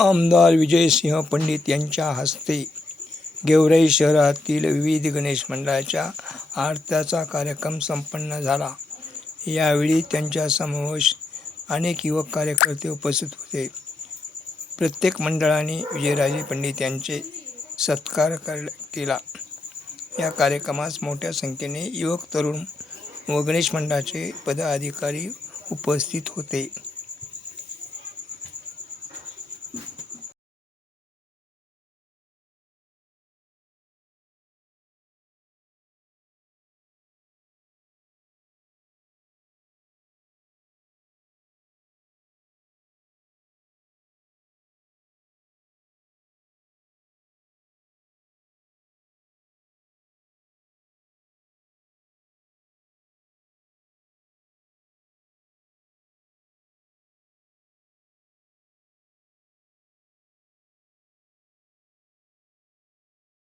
आमदार विजयसिंह पंडित यांच्या हस्ते गेवराई शहरातील विविध गणेश मंडळाच्या आरत्याचा कार्यक्रम संपन्न झाला. यावेळी त्यांच्या समावेश अनेक युवक कार्यकर्ते उपस्थित होते. प्रत्येक मंडळाने विजयराजे पंडित यांचे सत्कार कर केला. या कार्यक्रमास मोठ्या संख्येने युवक तरुण व गणेश मंडळाचे पदाधिकारी उपस्थित होते.